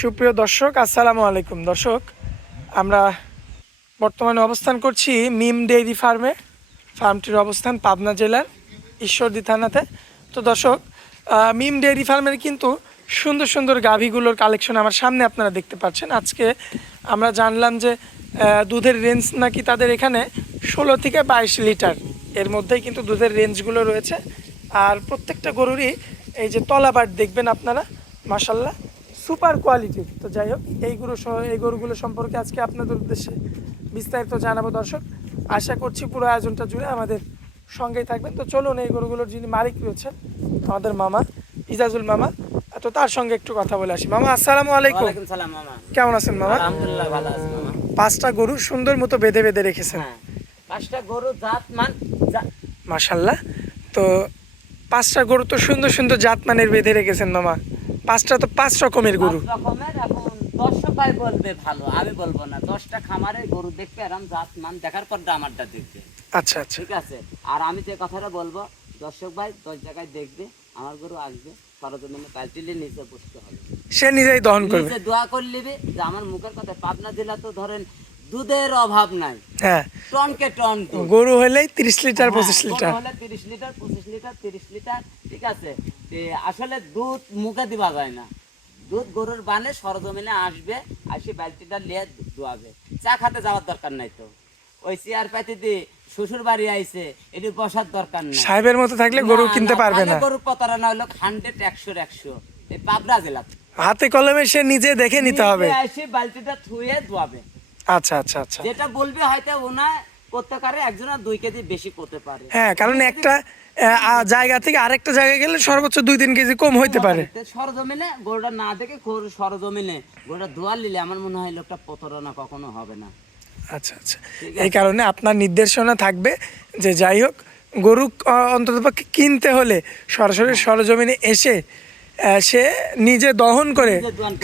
সুপ্রিয় দর্শক, আসসালামু আলাইকুম। দর্শক, আমরা বর্তমানে অবস্থান করছি মিম ডেইরি ফার্মে। ফার্মটির অবস্থান পাবনা জেলার ঈশ্বরদী থানাতে। তো দর্শক, মিম ডেইরি ফার্মের কিন্তু সুন্দর সুন্দর গাভীগুলোর কালেকশন আমার সামনে আপনারা দেখতে পাচ্ছেন। আজকে আমরা জানলাম যে দুধের রেঞ্জ নাকি তাদের এখানে 16 থেকে 22 লিটার এর মধ্যেই কিন্তু দুধের রেঞ্জগুলো রয়েছে। আর প্রত্যেকটা গরুরই এই যে তলাবাট দেখবেন আপনারা, মাশাল্লাহ সুপার কোয়ালিটির। তো যাই হোক, এই গরুগুলো সম্পর্কে আজকে আপনাদের উদ্দেশ্যে বিস্তারিত জানাবো। দর্শক, আশা করছি পুরো আয়োজনটা জুড়ে আমাদের সঙ্গেই থাকবেন। তো চলুন, এই গরুগুলোর যিনি মালিক রয়েছেন আমাদের মামা ইজাজুল মামা, তো তার সঙ্গে একটু কথা বলে আসি। মামা, আসসালামু আলাইকুম। ওয়ালাইকুম সালাম মামা। কেমন আছেন মামা? আলহামদুলিল্লাহ ভালো আছি মামা। 5টা গরু সুন্দর মতো বেঁধে বেঁধে রেখেছেন। হ্যাঁ, 5টা গরু মাশাল্লাহ। তো 5টা গরু তো সুন্দর সুন্দর জাতমানের বেঁধে রেখেছেন মামা। 5টা তো 5 রকমের গরু। 5 রকমের। এখন দর্শক ভাই বলবে ভালো, আমি বলবো না। 10টা খামারে গরু দেখবে, আরাম জাতমান দেখার পর আমারটা দেখবে। আচ্ছা আচ্ছা, ঠিক আছে। আর আমি যে কথাটা বলবো, দর্শক ভাই 10 জায়গায় দেখবে, আমার গরু আসবে, সরজমিনে পাল্টিলে নিচে বসতে হবে, সে নিজেই দহন করবে। নিজে দোয়া করে নেবে যে আমার মুখের কথা। পাবনা জেলা তো ধরেন দুধের অভাব নাই। হ্যাঁ, টনকে টন দুধ। গরু হলেই 30 লিটার 25 লিটার। হলে 30 লিটার 25 লিটার 30 লিটার। ঠিক আছে। আসলে দুধ মুখে দিবা যায় না। দুধ গরুর বানে সরজমিনে আসবে, আসি বালতিটা নিয়ে দোয়াবে। চা খাতে যাওয়ার দরকার নাই। তো ওই চেয়ার পাতি দিয়ে শ্বশুর বাড়ি আইছে, এটি বসার দরকার নাই। সাহেবের মতো থাকলে গরু কিনতে পারবে না। গরু প্রতারণা হলো 100 100 এই পাবনা জেলা। হাতে কলমে সে নিজে দেখে নিতে হবে। আসি বালতিটা থুয়ে দোয়াবে। আচ্ছা আচ্ছা আচ্ছা, যেটা বলবে হয়তো ওনা করতে পারে, একজন 2 কেজি বেশি করতে পারে। হ্যাঁ, কারণ একটা জায়গা থেকে আরেকটা জায়গায় গেলে সর্বোচ্চ 2-3 কেজি কম হইতে পারে। সরজমিনে গরুটা না দেখে সরজমিনে গরুটা ধোয়া নিলে আমার মনে হয় লোকটা প্রতারণা কখনো হবে না। আচ্ছা আচ্ছা, এই কারণে আপনার নির্দেশনা থাকবে যে যাই হোক, গরু অন্ততপক্ষে কিনতে হলে সরাসরি সরজমিনে এসে সে নিজে দহন করে,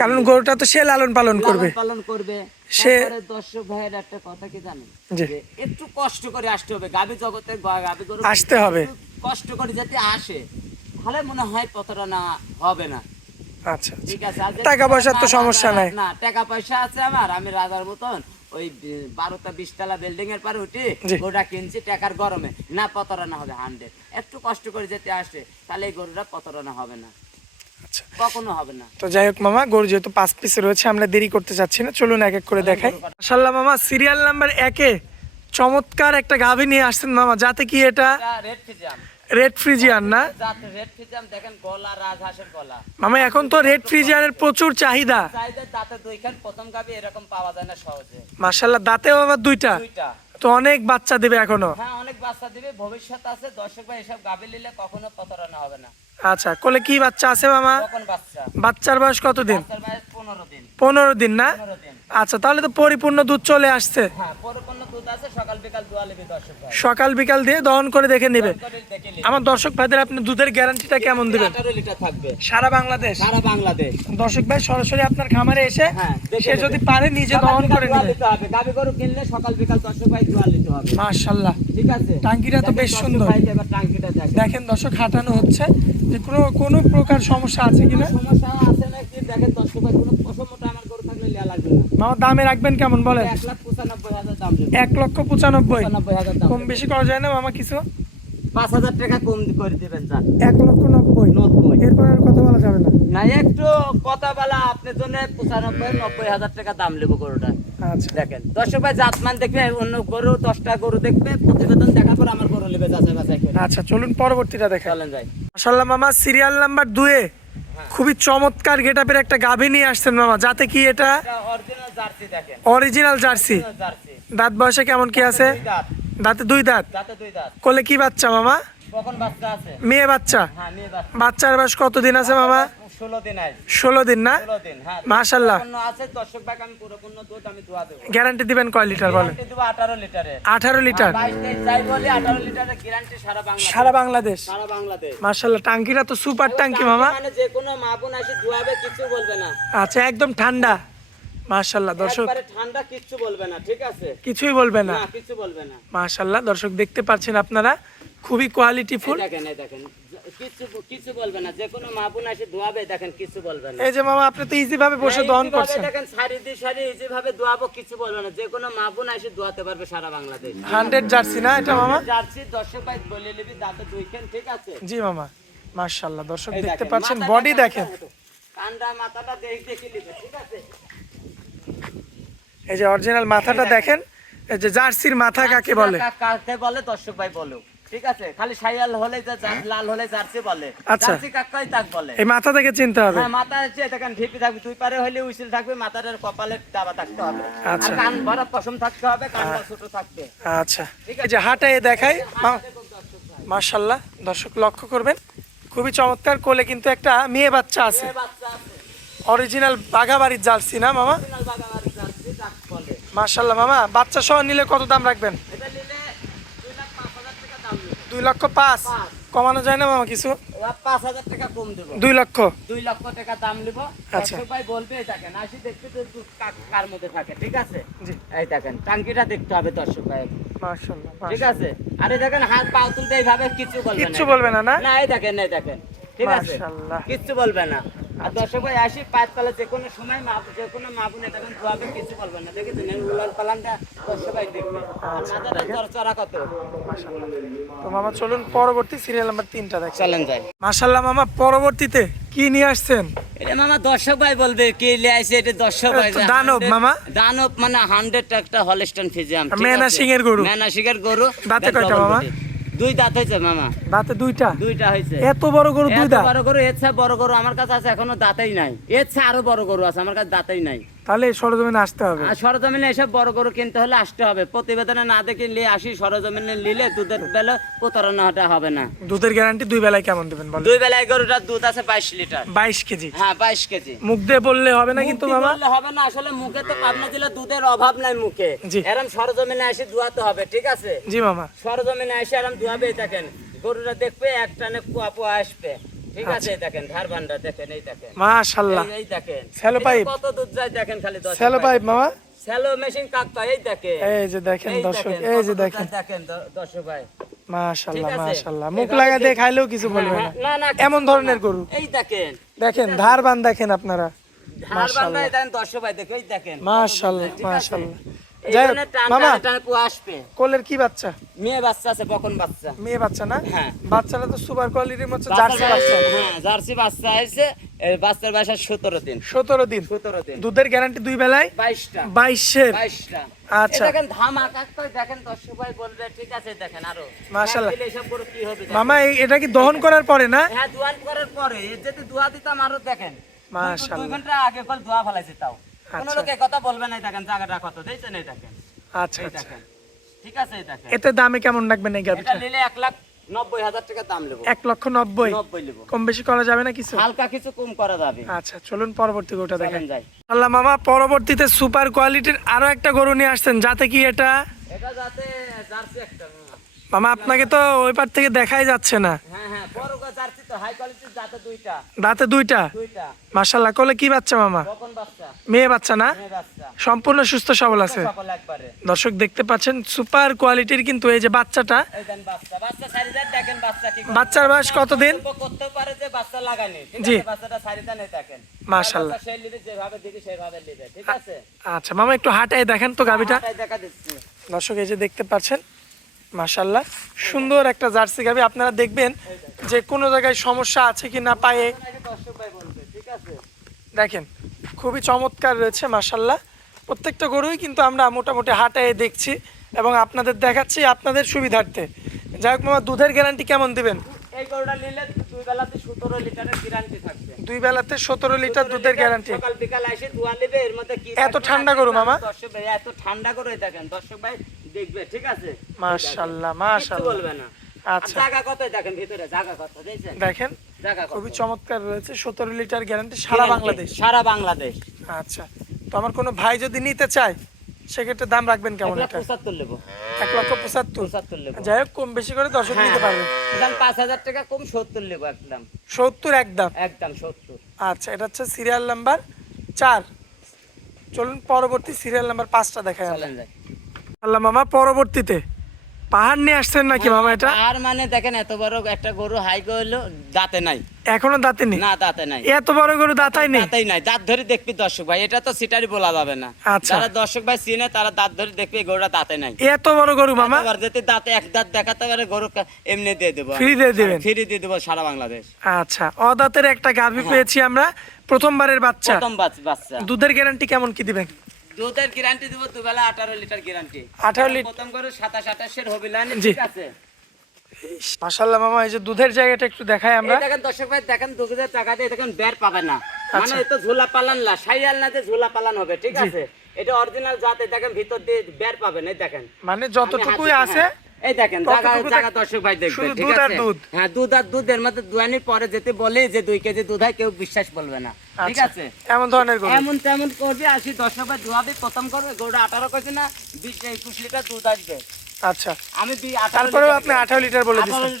কারণ গরুটা তো সে লালন পালন করবে। সে দর্শক ভাইয়ের একটা কথা কি জানেন, যে একটু কষ্ট করে আসতে হবে। গাভী জগতে গাভী গরু আসতে হবে, কষ্ট করে যাতে আসে, তাহলে মনে হয় প্রতারণা হবে না। আচ্ছা, ঠিক আছে। টাকা পয়সার তো সমস্যা নাই। না, টাকা পয়সা আছে আমার, আমি রাজার মতন ওই 12টা 20 তলা বিল্ডিং এর পরে উঠি গরুটা কিনছি টাকার গরমে। না, প্রতারণা হবে 100। একটু কষ্ট করে যেতে আসে, তাহলে এই গরুটা প্রতারণা হবে না, কখনো হবে না। তো যাই হোক মামা, গরু যেহেতু 5 পিস রয়েছে, আমরা দেরি করতে চাচ্ছি না, চলুন এক এক করে দেখাই। মাশাআল্লাহ মামা, সিরিয়াল নাম্বার 1-এ চমৎকার একটা গাভী নিয়ে আসছেন মামা। যাতে কি এটা রেড ফ্রিজিয়ান। রেড ফ্রিজিয়ান না? যাতে রেড ফ্রিজিয়ান দেখেন, গলা রাজহাঁসের গলা। মামা, এখন তো রেড ফ্রিজিয়ানের প্রচুর চাহিদা। দাঁতে 2খান, প্রথম গাভী এরকম পাওয়া যায় না সহজে। মাশাআল্লাহ, দাঁতেও আবার 2টা। তো অনেক বাচ্চা দেবে এখনো। হ্যাঁ, অনেক বাচ্চা দিবে, ভবিষ্যৎ আছে। দর্শক ভাই এসব গাভী নিলে কখনো প্রতারণা হবে না। আচ্ছা, কোলে কি বাচ্চা আছে মামা? কখন বাচ্চা? বাচ্চার বয়স কতদিন? বাচ্চার বয়স 15 দিন। 15 দিন না? 15 দিন। আচ্ছা, তাহলে তো পরিপূর্ণ দুধ চলে আসছে। হ্যাঁ, পরিপূর্ণ দুধ আছে। সকাল বিকাল দোয়া নেবে দর্শক ভাই। সকাল বিকাল দিয়ে দহন করে দেখে নেবে। আমার দর্শক ভাইদের আপনি দুধের গ্যারান্টিটা কেমন দিবেন? 18 লিটার থাকবে সারা বাংলাদেশ। সারা বাংলাদেশ। দর্শক ভাই সরাসরি আপনার খামারে এসে সে যদি পারে নিজে দহন করে নেবে। গাভী গরু কিনলে সকাল বিকাল দর্শক ভাই দোয়া নিতে হবে। মাশাআল্লাহ, ঠিক আছে। টাঙ্কিটা তো বেশ সুন্দর। এবার টাঙ্কিটা দেখেন দর্শক, হাঁটানো হচ্ছে যে কোনো প্রকার সমস্যা আছে কিনা। সমস্যা আছে নাকি দেখেন দর্শক ভাই। কোনো পশমটা আমার গরু থাকলে লিয়া লাগবে না। মামা, দামে রাখবেন কেমন বলেন? 1,95,000 দাম। 1,95,000 দাম। কম বেশি করা যায় না মামা কিছু? 5,000 টাকা কম করে দিবেন স্যার। 1,90,000। এরপর আর কথা বলা যাবে না? না, একটু কথা বলা আপনার জন্য 95,000-90,000 টাকা দাম নেবো গরুটা। আচ্ছা, দেখেন দর্শক ভাই, জাতমান দেখবে, অন্য গরু 10টা গরু দেখবে, প্রতিবেদন দেখার পর আমার গরু নেবে যাচাই বাছাই করে। আচ্ছা, চলুন পরবর্তীটা দেখাই। চলেন যাই। মাশাআল্লাহ মামা, সিরিয়াল নাম্বার 2-এ খুবই চমৎকার গেটআপের একটা গাভী নিয়ে আসছেন মামা। যাতে কি এটা অরিজিনাল জার্সি দেখেন। Original jersey. দাঁত বয়সে কেমন কি আছে? দাঁতে 2 দাঁত। কোলে কি বাচ্চা মামা? কখন বাচ্চা আছে? মেয়ে বাচ্চা। হ্যাঁ, মেয়ে বাচ্চা। বাচ্চার বয়স কতদিন আছে মামা? 16 দিন আছে। 16 দিন না? 16 দিন। হ্যাঁ, মাশাআল্লাহ। পূর্ণ আছে দর্শক ভাই। আমি পুরোপূর্ণ দুধ আমি দোয়া দেব। গ্যারান্টি দিবেন কয় লিটার বলেন? গ্যারান্টি দেব 18 লিটারে। 18 লিটার। 22 যাই বলি 18 লিটারের গ্যারান্টি সারা বাংলাদেশ। সারা বাংলাদেশ। সারা বাংলাদেশ। মাশাআল্লাহ, টাঙ্কিটা তো সুপার টাঙ্কি মামা। মানে যে কোনো মাপুন আসি ধোয়াবে, কিছু বলবে না। আচ্ছা, একদম ঠান্ডা। মাশাআল্লাহ দর্শক, একবারে ঠান্ডা, কিছু বলবে না। ঠিক আছে, কিছুই বলবে না। না, কিছু বলবে না। মাশাআল্লাহ দর্শক, দেখতে পাচ্ছেন আপনারা, খুবই কোয়ালিটিফুল। দেখেন কিছু কিছু বলবে না, যে কোনো মা বোন এসে দোয়াবে, দেখেন কিছু বলবে না। এই যে মামা আপনি তো ইজি ভাবে বসে দহন এইভাবে করছেন। দেখেন সারি দিয়ে সারি যেভাবে দোয়াবো, কিছু বলবে না, যে কোনো মা বোন এসে দোয়াতে পারবে সারা বাংলাদেশ। 100 জার্সি না এটা মামা? জার্সি দর্শক ভাই বলে নিবি, দাঁতে দুইখান, ঠিক আছে? জি মামা, মাশাআল্লাহ। দর্শক এই দেখতে দেখেন, পাচ্ছেন, মাথাটা বডি কাটা দেখেন। হতো। কান্ডা মাথাটা দেখে নিবে, ঠিক আছে? এই যে অরিজিনাল মাথাটা দেখেন। এই যে জার্সির মাথা কাকে বলে? কাকে বলে দর্শক ভাই বলো, ঠিক আছে? খালি শাইয়াল হলে লাল হলে জার্সি বলে, আচ্ছা। জার্সি কাকাই তাক বলে। এই মাথা থেকে চিনতে হবে। হ্যাঁ, মাথা আছে দেখেন ঢিপি থাকবে, দুই পারে হইলে উইসিল থাকবে, মাথাটার কপালে দাবা থাকতে হবে, আর আচ্ছা। কান ভরা পশম থাকতে হবে, কানটা ছোট থাকবে। আচ্ছা, এই যে হাঁটায় দেখাই দেখুন দর্শক ভাই, মাশাআল্লাহ। দর্শক লক্ষ্য করবেন, খুবই চমৎকার। কোলে কিন্তু একটা মেয়ে বাচ্চা আছে, এই বাচ্চা আছে, অরিজিনাল বাঘাবাড়ির জার্সি না মামা? অরিজিনাল বাগাবাড়ি জার্সি কাক বলে। মাশাআল্লাহ মামা, বাচ্চা সহ নিলে কত দাম রাখবেন? এটা নিলে 2,05,000 টাকা দাম নেবে। 2,05,000 কমানো যায় না মামা কিছু? 5,000 টাকা কম দেবো। 2 লক্ষ। 2 লক্ষ টাকা দাম নিব। আচ্ছা। দর্শক ভাই বলবে দেখেন, আসি দেখতে তো দুধ কার মধ্যে থাকে, ঠিক আছে? জি এই দেখেন টাঙ্কিটা দেখতে হবে দর্শক ভাই, মাশাআল্লাহ, ঠিক আছে? আরে দেখেন হাত পা তুলতে এইভাবে কিছু বলবে না, কিচ্ছু বলবে না না? না এই দেখেন, এই দেখেন, ঠিক আছে? মাশাআল্লাহ। কিচ্ছু বলবে না। আর দর্শক ভাই আসি পায়ের তলে যে কোনো সময় যে কোনো মা বোন এটা ধোয়াবে, কিছু বলবে না। দেখেছেন এই উলান পালানটা দর্শক ভাই দেখবে, মাথাটা চড়চড়া কত। মাশাআল্লাহ। তো মামা চলুন পরবর্তী সিরিয়াল নাম্বার 3টা দেখেন। চলেন যাই। মাশাআল্লাহ মামা, পরবর্তীতে কি নিয়ে আসছেন? এটা মামা দর্শক ভাই বলবে কে লিয়ে আইছে, এটা দর্শক ভাই। এটা তো দানব মামা। দানব মানে 100 একটা হলস্টাইন ফিজিয়াম, ঠিক আছে? মেনাসিং এর গরু। মেনাসিং এর গরু। দাঁতে কয়টা মামা? 2 দাঁত হয়েছে মামা, দাঁতে 2টা। 2টা হয়েছে। এত বড় গরু 2 এত দাঁত? বড় গরু, এর চেয়ে বড় গরু আমার কাছে আছে, এখনো দাঁতেই নাই। এর চেয়ে আরো বড় গরু আছে, আমার কাছে দাঁতেই নাই। তাহলে সরজমিনে আসতে হবে। আর সরজমিনে এসব বড় গরু কিনতে হলে আসতে হবে, প্রতিবেদনে না দেখে নিয়ে আসি, সরজমিনে নিলে দুধের বেলা প্রতারণাটা হবে না। দুধের গ্যারান্টি 2 বেলায় কেমন দিবেন বলেন? 2 বেলায় গরুটার দুধ আছে 22 লিটার। 22 কেজি। হ্যাঁ 22 কেজি। মুখ দিয়ে বললে হবে না কিন্তু মুখ দিয়ে মামা? বললে হবে না, আসলে মুখে তো পাবনা জেলা দুধের অভাব নাই মুখে। জি। এরম সরজমিনে এসে ধোয়াতে হবে, ঠিক আছে? জি মামা। সরজমিনে এসে এরম ধোয়াবেই দেখেন, গরুটা দেখবে এক টানে কুয়া পোয়া আসবে, ঠিক আছে? এই দেখেন ধার বান্ডা দেখেন, এই দেখেন, মাশাআল্লাহ। এই দেখেন স্যালো পাইপ। কত দুধ যায় দেখেন, খালি 10 স্যালো পাইপ মামা। স্যালো মেশিন কাকা, এই দেখেন, এই যে দেখেন এই দর্শক, দেখেন, এই কত যে দুধ দেখেন। যায় দেখেন দর্শক ভাই, মাশাআল্লাহ ঠিক আছে? মাশাআল্লাহ। মুখ এভাবে লাগা দিয়ে দেখ- খাইলেও কিছু বলবে হ্যাঁ, না। না এমন ধরনের গরু এই দেখেন, দেখেন, ধার বান দেখেন আপনারা। ধার বান্ডা দেখেন দর্শক ভাই, দেখো এই দেখেন কত দুধ মাশাআল্লাহ যায়, ঠিক আছে? মাশাআল্লাহ। এই যাই হোক, জন্য টান মামা টানে টানে কুয়া আসবে। কোলের কি বাচ্চা? মেয়ে বাচ্চা আছে, বকন বাচ্চা। মেয়ে বাচ্চা না? হ্যাঁ। বাচ্চাটা তো সুপার কোয়ালিটির মতো জার্সি বাচ্চা। হ্যাঁ জার্সি বাচ্চা আছে, এই বাচ্চার বয়স 17 দিন। 17 দিন। 17 দিন। দুধের গ্যারান্টি 2 বেলায় 22টা। 22-এর। 22টা। আচ্ছা। এই দেখেন ধামাকা করে দেখেন দর্শক ভাই বলবে, ঠিক আছে? দেখেন আরো মাশাআল্লাহ। দিলে এসব গরু কি হবে দেখেন। মামা এটা কি দহন করার পরে না? হ্যাঁ দোয়ান করার পরে এর যদি দোয়া দিতাম আরো দেখেন। মাশাআল্লাহ। 2 ঘন্টা আগে কল দোয়া ফলাইছে তাও। কোন আচ্ছা। লোকে কথা বলবে না, দেখেন জায়গাটা কত দিয়েছেন, এই দেখেন, আচ্ছা এই আচ্ছা। দেখেন, ঠিক আছে? এই দেখেন, এতে দামে কেমন রাখবেন এই এটা গাবিটা? নিলে 1,90,000 টাকা দাম নেব। 1,90,000। 90 নেব। কম বেশি করা যাবে না কিছু? হালকা কিছু কম করা যাবে। আচ্ছা চলুন পরবর্তী গরুটা দেখেন। চলেন যাই। আল্লাহ মামা, পরবর্তীতে সুপার কোয়ালিটির আরো একটা গরু নিয়ে আসছেন, যাতে কি এটা? এটা যাতে জার্সি একটা মামা আপনাকে তো ওই পার থেকে দেখাই যাচ্ছে না। হ্যাঁ হ্যাঁ বড় জার্সি তো হাই কোয়ালিটির জাতে 2টা। দাঁতে 2টা। 2টা মাশাআল্লাহ। কোলে কি বাচ্চা মামা? বকন বাচ্চা, মেয়ে বাচ্চা না? মেয়ে বাচ্চা, সম্পূর্ণ সুস্থ সবল আছে। সকল একবারে। দর্শক দেখতে পাচ্ছেন সুপার কোয়ালিটির কিন্তু এই যে বাচ্চাটা। এই দেন বাচ্চা, বাচ্চা সারিদার দেখেন, বাচ্চা কি করে। বাচ্চার বয়স কতদিন? করতে পারে যে বাচ্চা লাগানি, ঠিক জি। আছে? বাচ্চাটা সারিদার নেই দেখেন। মাশাআল্লাহ। বাচ্চা সেই লিডে যেভাবে দিবি সেভাবে লিডে, ঠিক আছে? আচ্ছা মামা, একটু হাঁটায় দেখেন তো গাবিটা। হাঁটায় দেখা দিচ্ছি। দর্শক এই যে দেখতে পাচ্ছেন, মাশাআল্লাহ সুন্দর একটা জার্সি গাবি। আপনারা দেখবেন যে কোনো জায়গায় সমস্যা আছে কি না পায়ে, আপনাকে দর্শক ভাই বলবে, ঠিক আছে? দেখেন খুবই চমৎকার রয়েছে মাশাআল্লাহ। প্রত্যেকটা গরুই কিন্তু আমরা মোটামুটি হাঁটায় দেখছি এবং আপনাদের দেখাচ্ছি আপনাদের সুবিধার্থে। যাই হোক মামা, দুধের গ্যারান্টি কেমন দিবেন? এই গরুটা নিলে 2 বেলাতে 17 লিটারের গ্যারান্টি থাকবে। 2 বেলাতে 17 লিটার দুধের গ্যারান্টি। সকাল বিকাল এসে দোয়া নেবে, এর মধ্যে কি এত ঠান্ডা গরু মামা? দর্শক ভাই এত ঠান্ডা গরু দেখেন, দর্শক ভাই দেখবে, ঠিক আছে? মাশাআল্লাহ কিছু মাশাআল্লাহ। বলবে না। আচ্ছা জায়গা কত দেখেন, ভিতরে জায়গা কত দেখছেন? দেখেন জায়গা কত? খুবই চমৎকার রয়েছে। 17 লিটার গ্যারান্টি সারা বাংলাদেশ। সারা বাংলাদেশ। আচ্ছা, তো আমার কোনো ভাই যদি নিতে চায় সেক্ষেত্রে দাম রাখবেন কেমন এটা? 1,75 নেব। 1,75,000। 75 নেব। যাই হোক, কম বেশি করে দর্শক নিতে পারবে। এখান 5,000 টাকা কম 70 নেব একদম। 70 একদম। একদম 70। আচ্ছা, এটা হচ্ছে সিরিয়াল নাম্বার 4। চলুন পরবর্তী সিরিয়াল নাম্বার 5টা দেখাই আমরা। চলেন যাই। আল্লাহ মামা, পরবর্তীতে পাহাড় নিয়ে আসছেন নাকি মামা এটা? আর মানে দেখেন এত বড় একটা গরু হাই হইলো দাঁতে নাই, এখনো দাঁতে নেই? না দাঁতে নাই, এত বড় গরু দাঁতাই নেই? দাঁতেই নাই। দাঁত ধরে দেখবি দর্শক ভাই, এটা তো সিটারি বলা যাবে না। আচ্ছা। যারা দর্শক ভাই চিনে তারা দাঁত ধরে দেখবি এই গরুটা দাঁতে নাই। এত বড় গরু মামা? এবার যদি দাঁতে এক দাঁত দেখাতে পারে গরু এমনি দিয়ে দেবো, ফ্রি দিয়ে দিবেন? ফ্রি দিয়ে দেবো সারা বাংলাদেশ। আচ্ছা, অদাঁতের একটা গাভী পেয়েছি আমরা, প্রথমবারের বাচ্চা। প্রথম বাচ্চা। দুধের গ্যারান্টি কেমন কি দিবেন? দুধের গ্যারান্টি দেবো দুবেলা 18 লিটার গ্যারান্টি। 18 লিটার? প্রথম গরু 27-28 এর হবিলান, জি। ঠিক আছে। মাশাআল্লাহ মামা, এই যে দুধের জায়গাটা একটু দেখাই আমরা। এই দেখেন দর্শক ভাই, দেখেন দুধের টাকাতে দেখেন বের পাবে না, মানে আচ্ছা। এ তো ঝোলা পালান না, সাইয়াল না যে ঝোলা পালান হবে, ঠিক আছে। এটা অরিজিনাল জাতে, দেখেন ভিতর দিয়ে বের পাবেন, এই দেখেন মানে যতটুকুই আমি আছে এই দেখেন জায়গা ততটুকু জায়গা দর্শক ভাই দেখবে, শুধু ঠিক দুধ আর আছে। দুধ। হ্যাঁ, দুধ আর দুধ, এর মধ্যে দুয়ানির পরে যেতে বলে যে 2 কেজি দুধ হয়, কেউ বিশ্বাস বলবে না, ঠিক আচ্ছা, আছে। এমন ধরনের গরু? এমন তেমন করবে, আসি দর্শক ভাই দুয়াবে, প্রথম করবে গরুটা 18 কেজি না 20-21 লিটার দুধ আসবে। আচ্ছা, আমি তারপরেও আপনি 18 লিটার বলে দিচ্ছেন।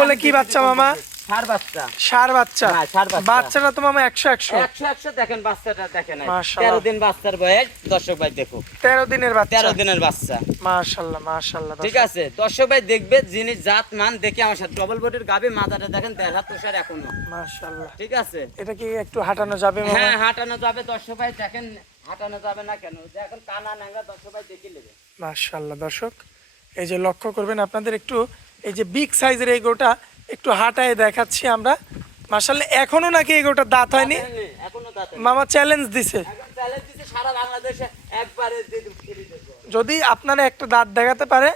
বলে কি বাচ্চা মামা? ষাঁড় বাচ্চা। ষাঁড় বাচ্চা? হ্যাঁ, ষাঁড় বাচ্চা। বাচ্চাটা তো মামা 100 100 দেখেন বাচ্চাটা, দেখেন এই মাশাআল্লাহ। 13 দিন বাচ্চার বয়স, দর্শক ভাই দেখো 13 দিনের বাচ্চা? 13 দিনের বাচ্চা, মাশাআল্লাহ মাশাআল্লাহ। ঠিক আছে। দর্শক ভাই দেখবে জিনিস জাত মান দেখে আমার সাথে। ডবল বডির গাবে, মাথাটা দেখেন 1.5 হাত তুষার এখনো, মাশাআল্লাহ। ঠিক আছে। এটা কি একটু হাঁটানো যাবে মামা? হ্যাঁ, হাঁটানো যাবে দর্শক ভাই, দেখেন হাঁটানো যাবে না কেন, দেখেন কানা নাঙ্গা, দর্শক ভাই দেখে নেবে। মাশাআল্লাহ। দর্শক এই যে লক্ষ্য করবেন আপনাদের, একটু এই যে বিগ সাইজের এই গোটা একটু হাঁটায় দেখাচ্ছি আমরা। মাশাআল্লাহ, এখনো নাকি এই গোটা দাঁত হয়নি? এখনো দাঁত হয়নি। মামা চ্যালেঞ্জ দিছে, এখন চ্যালেঞ্জ দিচ্ছে সারা বাংলাদেশে একবারে ফ্রি দেবো। যদি আপনারা একটা দাঁত দেখাতে পারে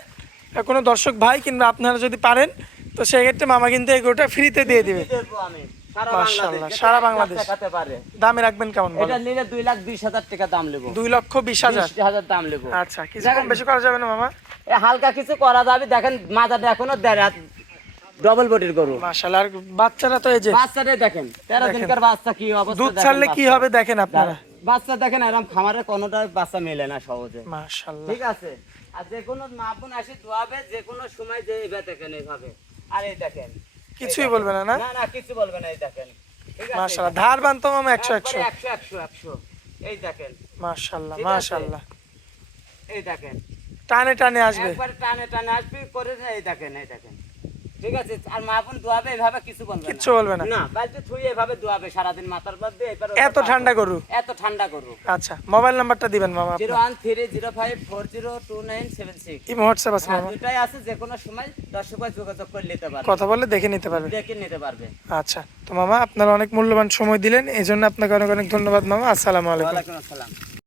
কোনো দর্শক ভাই কিংবা আপনারা যদি পারেন, তো সেক্ষেত্রে মামা কিন্তু এই গোটা ফ্রিতে দিয়ে দিবে। দেবো আমি সারা মাশাআল্লাহ, বাংলাদেশ, সারা বাংলাদেশ। দেখাতে পারে। দামে রাখবেন কেমন বলেন? এটা নিলে 2,20,000 টাকা দাম নেবো। 2,20,000? 20,000 দাম নেবো। আচ্ছা, কিছু কম বেশি করা যাবে না মামা? এ হালকা কিছু করা যাবে, দেখেন মাথাটা এখনো ডবল বডির গরু। মাশাআল্লাহ। আর বাচ্চারা তো এই যে বাচ্চাটাই দেখেন 13 দিনকার বাচ্চা, কি অবস্থা দুধ দেখেন ছাড়লে কি বাচ্চা। হবে দেখেন আপনারা। বাচ্চা দেখেন এরকম খামারে কোনোটা বাচ্চা মেলে না সহজে, মাশাআল্লাহ। ঠিক আছে। আর যে কোনো মা বোন আসি দোয়াবে, যে কোনো সময় যে এইভাবে দেখেন এইভাবে। আর এই দেখেন কিছুই বলবে না? না না না, কিছু বলবে না, এই দেখেন, ঠিক আছে। মাশাআল্লাহ, ধার বানতো মামা 100 একবারে 100 এই দেখেন, মাশাআল্লাহ ঠিক আছে। মাশাআল্লাহ। এই দেখেন টানে টানে আসবে? একবার টানে টানে আসবে করে, এই দেখেন এই দেখেন, ঠিক আছে। আর মা বোন দোয়াবে, এইভাবে কিছু বলবে না, কিচ্ছু বলবে না? না, বালতি থুই এইভাবে দোয়াবে সারাদিন মাথার পর দিয়ে। এত ঠান্ডা গরু? এত ঠান্ডা গরু। আচ্ছা, মোবাইল নাম্বারটা দিবেন মামা আপনার? 01305402976। ইমো হোয়াটসঅ্যাপ আছে হ্যাঁ, মামা? দুটাই আছে, যে কোনো সময় দর্শক ভাই যোগাযোগ করে নিতে পারবে, কথা বলে দেখে নিতে পারবে? দেখে নিতে পারবে। আচ্ছা, তো মামা আপনারা অনেক মূল্যবান সময় দিলেন, এই জন্য আপনাকে অনেক অনেক ধন্যবাদ মামা। আসসালামু আলাইকুম। ওয়ালাইকুম আসসালাম।